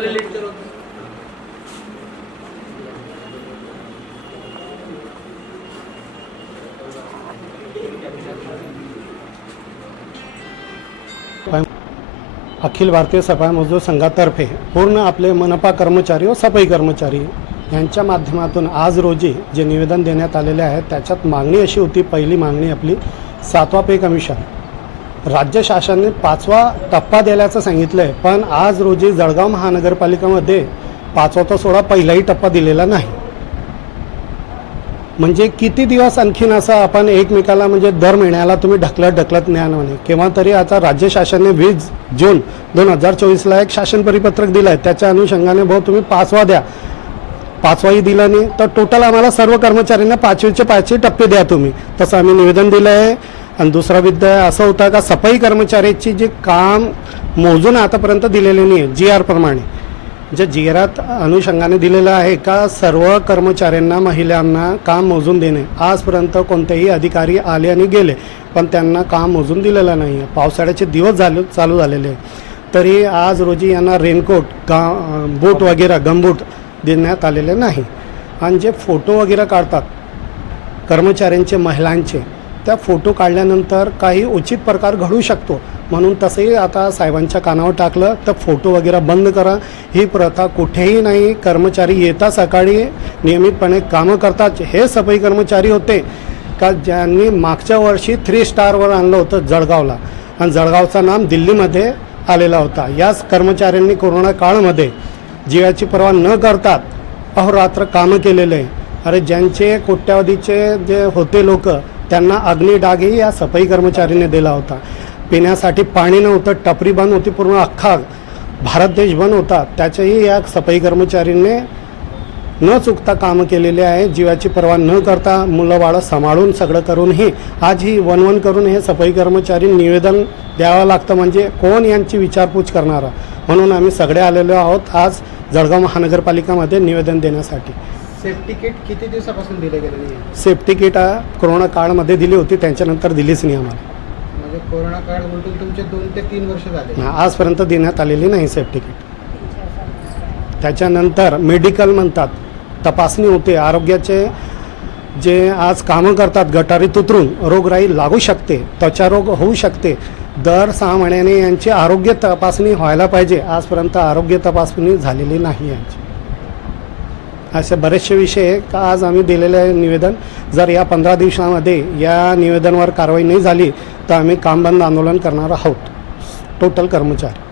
अखिल भारतीय सफाई मजदूर संघातर्फे पूर्ण आपले मनपा कर्मचारी व सफाई कर्मचारी यांच्या माध्यमातून आज रोजी जे निवेदन देण्यात आलेले आहे त्याच्यात मागणी अशी होती पहिली मागणी आपली सातवा पे कमिशन. राज्य शासनाने पाचवा टप्पा द्यायचं सांगितलं आहे पण आज रोजी जळगाव महानगरपालिकेमध्ये पाचवा तो सोळा पहिलाही टप्पा दिलेला नाही. म्हणजे किती दिवस आणखीन असं आपण एकमेकाला म्हणजे दर महिन्याला तुम्ही ढकलत ढकलत न्या म्हणे केव्हा तरी आता राज्य शासनाने वीस जून दोन हजार चोवीसला एक शासन परिपत्रक दिलं आहे त्याच्या अनुषंगाने भाऊ तुम्ही पाचवा द्या. पाचवाही दिला नाही तर टोटल आम्हाला सर्व कर्मचाऱ्यांना पाचवीचे पाचवे टप्पे द्या तुम्ही. तसं आम्ही निवेदन दिलं आहे आणि दुसरा विद्या असं होता का सफाई कर्मचाऱ्याची जे काम मोजून आतापर्यंत दिलेले नाही आहे जी आर प्रमाणे. जे जी आरात अनुषंगाने दिलेलं आहे का सर्व कर्मचाऱ्यांना महिलांना काम मोजून देणे. आजपर्यंत कोणतेही अधिकारी आले आणि गेले पण त्यांना काम मोजून दिलेलं नाही आहे पावसाळ्याचे दिवस झाले चालू झालेले आहे तरी आज रोजी यांना रेनकोट का बूट वगैरे गमबूट देण्यात आलेले नाही. आणि जे फोटो वगैरे काढतात कर्मचाऱ्यांचे महिलांचे त्या फोटो काढल्यानंतर काही उचित प्रकार घडू शकतो. म्हणून तसंही आता साहेबांच्या कानावर टाकलं तर फोटो वगैरे बंद करा. ही प्रथा कुठेही नाही. कर्मचारी येता सकाळी नियमितपणे कामं करतात. हे सफाई कर्मचारी होते. का ज्यांनी मागच्या वर्षी थ्री स्टारवर आणलं होतं जळगावला. आणि जळगावचं नाम दिल्लीमध्ये आलेला होता. याच कर्मचाऱ्यांनी कोरोना काळामध्ये जीवाची पर्वा न करतात अहोरात्र कामं केलेले. आहे अरे ज्यांचे कोट्यावधीचे जे होते लोक त्यांना अग्निडागही या सफाई कर्मचारीने दिला होता. पिण्यासाठी पाणी नव्हतं टपरी बंद होती पूर्ण अख्खा भारत देश बंद होता. त्याच्याही या सफाई कर्मचारीने न चुकता कामं केलेले आहे. जीवाची पर्वा न करता मुलं बाळं सांभाळून सगळं करूनही आज ही वनवन करून हे सफाई कर्मचारी निवेदन द्यावं लागतं म्हणजे कोण यांची विचारपूस करणारा? म्हणून आम्ही सगळे आलेलो आहोत आज जळगाव महानगरपालिकामध्ये निवेदन देण्यासाठी. सेफ्टी किट किती दिवसापासून दिले गेले नाही? सेफ्टी किट कोरोना काळमध्ये दिली होती त्यांच्यानंतर दिलीच नाही आम्हाला. म्हणजे कोरोना काळ उलटून तुमचे दोन ते तीन वर्ष झाले. आजपर्यंत देण्यात आलेली नाही सेफ्टी किट त्याच्यानंतर मेडिकल म्हणतात तपासणी होते आरोग्याचे जे आज कामं करतात गटारीत उतरून रोगराई लागू शकते त्वचारोग होऊ शकते. दर सहा महिन्याने यांची आरोग्य तपासणी व्हायला पाहिजे आजपर्यंत आरोग्य तपासणी झालेली नाही यांची. असे बरेचसे विषय आहे का आज आम्ही दिलेले निवेदन. जर या पंधरा दिवसामध्ये या निवेदनावर कारवाई नाही झाली तर आम्ही काम बंद आंदोलन करणार आहोत. टोटल कर्मचारी.